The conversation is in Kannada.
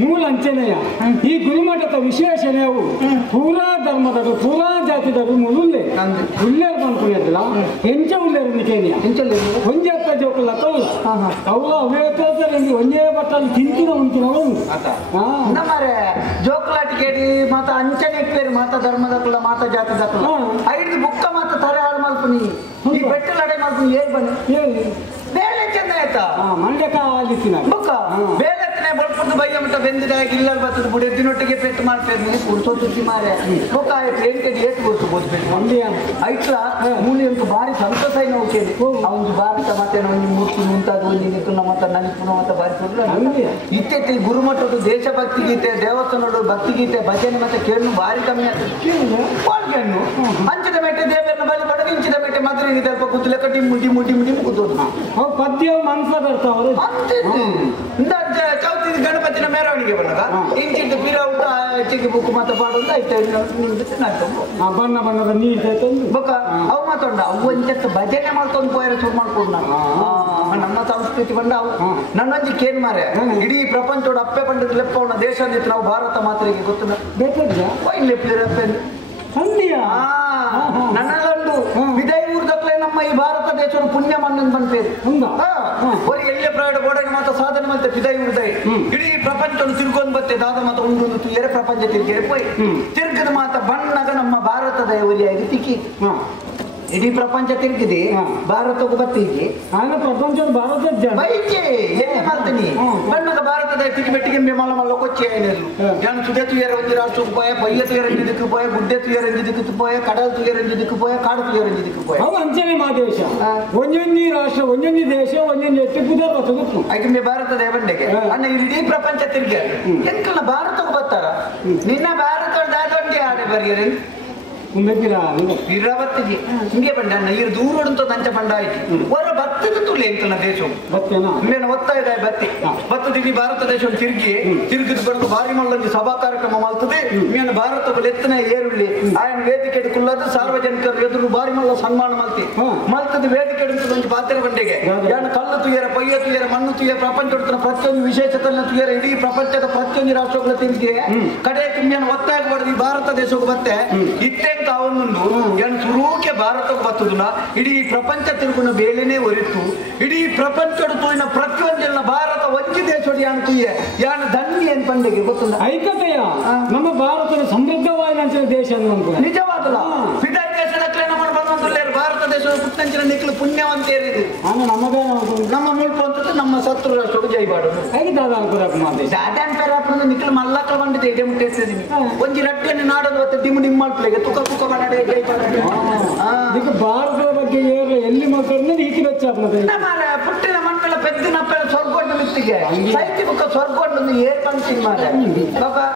ಮೂಲ ಅಂಚನೆಯ ಈ ಗುರುಮಠದ ವಿಶೇಷಣೆಯವು ಪೂರಾ ಧರ್ಮದವರು ಪೂರಾ ಜಾತಿದವರು ಮುಳುಲ್ಲೆ ಉಲ್ಲೇರ್ ಬಂದ್ಕೊಂಡಿರಲ್ಲ ಎಂಚ ಉಲ್ಲೇರು ನಿಕೇನಿಯ ಒಂಜೆ ಹತ್ತ ಜೋಕಲ್ಲ ತವಲ್ಲ ಅವಳ ಅವೇತೋದರಲ್ಲಿ ಒಂಜೇ ಬಟ್ಟಲ್ಲಿ ತಿಂತಿನ ಉಂಟಿನವ ನಮ್ಮರೆ ಜೋಕಲಾಟಿಕೇಡಿ ಮಾತ ಅಂಚನೆ ಇಪ್ಪೇರು ಮಾತ ಧರ್ಮದಕ್ಕಲ್ಲ ಮಾತ ಜಾತಿದಕ್ಕಲ್ಲ ಐದು ಬುಕ್ಕ ಮಾತ ತರೆ ಹಾಳು ಮಲ್ಪನಿ ಈ ಬೆಟ್ಟಲಡೆ ಮಲ್ಪನಿ ಏನ್ ಬನ್ನಿ ಹೇಳಿ ಬೇಳೆ ಚೆಂದ ಆಯ್ತಾ ಮಂಡ್ಯಕ ಆಲಿತ್ತಿನ ಬುಕ್ಕ ಬೇಲೆತ್ತನೆ ಬಳ್ಪುದು ಬಯ್ಯ ಮಟ್ಟ ಬೆಂದಿದಾಗ ಇಲ್ಲಲ್ಲಿ ಬರ್ತದೆ ಬುಡಿ ಎದ್ದಿನೊಟ್ಟಿಗೆ ಪೆಟ್ಟು ಮಾಡ್ತೇನೆ ಕುಡ್ಸೋದು ಮಾರೆ ಬುಕ್ಕ ಪ್ಲೇನ್ಕೇಡಿ ಏಟು ಗೊತ್ತುಬೋದು ಪೆಟ್ಟು ಮಂಡ್ಯ ಐಟ್ಲ ಮೂಲಿ ಅಂತ ಭಾರಿ ಸಂತೋಷ ನಾವು ಕೇಳಿ ಅವನು ಭಾರತ ಮತ್ತೆ ಒಂದು ಮೂರ್ತಿ ಮುಂತಾದ ಒಂದು ನಿಕ್ಕುನ ಮತ್ತ ನಲಿಪುನ ಮತ್ತ ಭಾರಿ ಕೊಡ್ಲ ಇತ್ತೆತ್ತಿ ಗುರುಮಠದ ದೇಶಭಕ್ತಿ ಗೀತೆ ದೇವಸ್ಥಾನದ ಭಕ್ತಿ ಗೀತೆ ಭಜನೆ ಮತ್ತೆ ಕೇಳು ಭಾರಿ ಕಮ್ಮಿ ಆಗ್ತದೆ ಹಂಚಿದ ಮೆಟ್ಟೆ ದೇವರನ್ನ ಬಲಿ ಪಡೆದು ಇಂಚಿದ ಮೆಟ್ಟೆ ಮದುವೆಗೆ ಸ್ವಲ್ಪ ಕೂದಲು ಕಟ್ಟಿ ಮುಡಿ ಮುಡಿ ಮುಡಿ ಕೂತೋದು ಪದ್ಯ ಮನ್ಸ ಬರ್ತಾವ್ರು ಚೌತಿ ಗಣಪತಿನ ಮೆರವಣಿಗೆ ಬಂದಾಗ ಇಂಚಿಟ್ಟು ಪಿರ ಊಟ ಹೆಚ್ಚಿಗೆ ಬುಕ್ ಮಾತ ಪಾಡೋದು ಆಯ್ತು ಬಣ್ಣ ಬಣ್ಣದ ನೀರು ಬೊಕ್ಕ ಅವು ಮಾತಾಡ ಅವು ಒಂಚತ್ತ ಭಜನೆ ಮಾಡ್ಕೊಂಡು ಪೋಯರ ಶುರು ಮಾಡ್ಕೊಂಡು ನಮ್ಮ ಸಂಸ್ಕೃತಿ ಬಂದ ಅವು ನನ್ನೊಂಜಿ ಕೇನ್ ಮಾರೆ ಇಡೀ ಪ್ರಪಂಚೋಡ ಅಪ್ಪೆ ಪಂಡದ ಲೆಪ್ಪವನ್ನ ದೇಶ ಅಂದಿತ್ತು ನಾವು ಭಾರತ ಮಾತ್ರೆಗೆ ಗೊತ್ತಿಲ್ಲ ಬೇಕಾದ್ರೆ ಲೆಪ್ಪಿದ್ರೆ ಅಪ್ಪೆ ನನ್ನಲ್ಲೊಂದು ವಿದಯ ಊರ್ದಕ್ಲೆ ನಮ್ಮ ಈ ಭಾರತ ದೇಶದ ಪುಣ್ಯ ಮಣ್ಣನ್ನು ಬಂತೇರಿ ಬರೀ ಎಲ್ಲೇ ಪ್ರಾಯಡ ಗೋಡೆಗೆ ಮಾತ್ರ ಸಾಧನೆ ಮತ್ತೆ ವಿದಯ ಊರ್ದೈ ಇಡೀ ಪ್ರಪಂಚವನ್ನು ತಿರ್ಗೊಂಡು ಬತ್ತೆ ದಾದ ಮಾತ್ರ ಒಂದು ತುಯರೆ ಪ್ರಪಂಚ ತಿರ್ಗೇರಿ ಪೋಯ್ ತಿರ್ಗದ ಮಾತ ಬಣ್ಣಗ ನಮ್ಮ ಭಾರತದ ಒಲಿಯಾಗಿ ತಿಕ್ಕಿ ಇಡೀ ಪ್ರಪಂಚ ತಿರುಗಿದೆ ಭಾರತಕ್ಕೂ ಬತ್ತೀಗಿ ನಾನು ಪ್ರಪಂಚದ ಭಾರತ ಬೈಕೆ ಏನೇ ಮಾಡ್ತೀನಿ ಬಣ್ಣದ ಭಾರತದ ತಿಕ್ಕಿ ಬೆಟ್ಟಿಗೆ ಮಲ್ಲ ಮಲ್ಲ ಕೊಚ್ಚಿ ಏನಿಲ್ಲ ನಾನು ಸುದೆ ತುಯರ ಒಂದು ರಾಷ್ಟ್ರಕ್ಕೆ ಪೋಯ ಬಯ್ಯ ತುಯರಂಜಿದಕ್ಕೆ ಪೋಯ ಗುಡ್ಡೆ ತುಯರಂಜಿದಕ್ಕೆ ಪೋಯ ಕಡಲ್ ತುಯರಂಜಿದಕ್ಕೆ ಪೋಯ ಕಾಡು ತುಯರಂಜಿದಕ್ಕೆ ಪೋಯ ಅವು ಅಂಚನೆ ಮಾದೇಶ ಒಂದೊಂದು ರಾಷ್ಟ್ರ ಒಂದೊಂದು ದೇಶ ಒಂದೊಂದು ಎಷ್ಟು ಪುದರ್ ಗೊತ್ತು ಯಾಕೆ ಭಾರತದ ಬಂಡೆಗೆ ಅನ್ನ ಇಡೀ ಪ್ರಪಂಚ ತಿರುಗಿ ಎಂಕಲ್ಲ ಭಾರತಕ್ಕೂ ಬರ್ತಾರ ನಿನ್ನ ಭಾರತದ ದಾದೊಂಡಿ ಆಡೆ ಬರೀರಿ ಇರವತ್ತಿಗೆ ಹಿಂಗೆ ಬಂಡ ಇರು ದೂರ ನಂಚ ಬಂಡ ಆಯ್ತು ಹೊರ ಭತ್ತದ ತುಳಿ ಎಂಕಲ್ನ ದೇಶ ಮೇನ ಒತ್ತ ಇದೆ ಬತ್ತಿ ಭತ್ತದ ಇಡೀ ಭಾರತ ದೇಶ ತಿರುಗಿದು ಬಂದು ಭಾರಿ ಮಲ್ಲೊಂದು ಸಭಾ ಕಾರ್ಯಕ್ರಮ ಮಾಡ್ತದೆ ಮೇನ ಭಾರತ ಎತ್ತನ ಏರುಳ್ಳಿ ಆಯನ ವೇದಿಕೆ ಕುಲ್ಲದು ಸಾರ್ವಜನಿಕರು ಎದುರು ಭಾರಿ ಮಲ್ಲ ಸನ್ಮಾನ ಮಲ್ತದ ವೇದಿಕೆ ಒಂದು ಪಾತ್ರೆ ಬಂಡೆಗೆ ಯಾನ ಕಲ್ಲು ತುಯರ ಪಯ್ಯ ತುಯರ ಮಣ್ಣು ತುಯರ ಪ್ರಪಂಚ ಪ್ರತಿಯೊಂದು ವಿಶೇಷತನ ತುಯರ ಇಡೀ ಪ್ರಪಂಚದ ಪ್ರತಿಯೊಂದು ರಾಷ್ಟ್ರಗಳ ತಿರುಗಿ ಕಡೆ ಮೇನ ಒತ್ತಾಯ ಬಡದು ಈ ಭಾರತ ದೇಶಕ್ಕೆ ಬತ್ತೆ ಇತ್ತೇ ಅವನು ಏನು ಶುರುಕ್ಕೆ ಭಾರತಕ್ಕೆ ಬರ್ತದನ್ನ ಇಡೀ ಪ್ರಪಂಚ ತಿರುಗುನ ಬೇಲೆನೇ ಹೊರಿತು ಇಡೀ ಪ್ರಪಂಚದ ತೂಯಿನ ಪ್ರತಿಯೊಂದೆಲ್ಲ ಭಾರತ ಒಂಜಿ ದೇಶದ ಯಾನ್ ತುಯ್ಯ ಯಾನ ದಂಡಿ ಏನ್ ಪಂಡೆಗೆ ಗೊತ್ತುಂಟ ಐಕತೆಯ ನಮ್ಮ ಭಾರತದ ಸಮೃದ್ಧವಾದ ದೇಶ ನಿಜವಾದಲ್ಲ ವಿದಾಯ ದೇಶದಕ್ಕೆ ನಮ್ಮ ಬಂದಂತಲ್ಲೇರು ಭಾರತ ದೇಶದ ಪುಟ್ಟಂಚಿನ ನಿಕ್ಲು ಪುಣ್ಯವಂತೇರಿದು ನಮ್ಮ ಮುಳ್ಪು ಅಂತ ನಮ್ಮ ಸತ್ರು ರಾಷ್ಟ್ರಕ್ಕೆ ಜೈಬಾಡೋದು ದಾದಾನ್ ಪೇರಾಪುರದ ನಿಕ್ಲು ಮಲ್ಲಕ್ಕಳ ಬಂದಿದೆ ಇಡೆ ಮುಟ್ಟೇಸಿದೀನಿ ಒಂಜಿ ರಟ್ಟೆಯನ್ನು ನಾಡೋದು ಮತ್ತೆ ಡಿಮ್ ಡಿಮ್ ಮಾಡ್ಲಿಕ್ಕೆ ತುಕ ತುಕ ಮಾಡಡೆ ಜೈಬಾಡ ಭಾರತದ ಬಗ್ಗೆ ಎಲ್ಲಿ ಮಾತಾಡಿದ್ರೆ ಈತಿ ಬೆಚ್ಚಾಗ್ತದೆ ಪುಟ್ಟಿನ ಮಕ್ಕಳ ಪೆದ್ದಿನ ಸ್ವರ್ಗೊಂಡು ಮಿತ್ತಿಗೆ ಸೈತಿ ಬುಕ್ಕ ಸ್ವರ್ಗೊಂಡು ಏರ್ ಕಣ್ತೀನಿ ಮಾಡ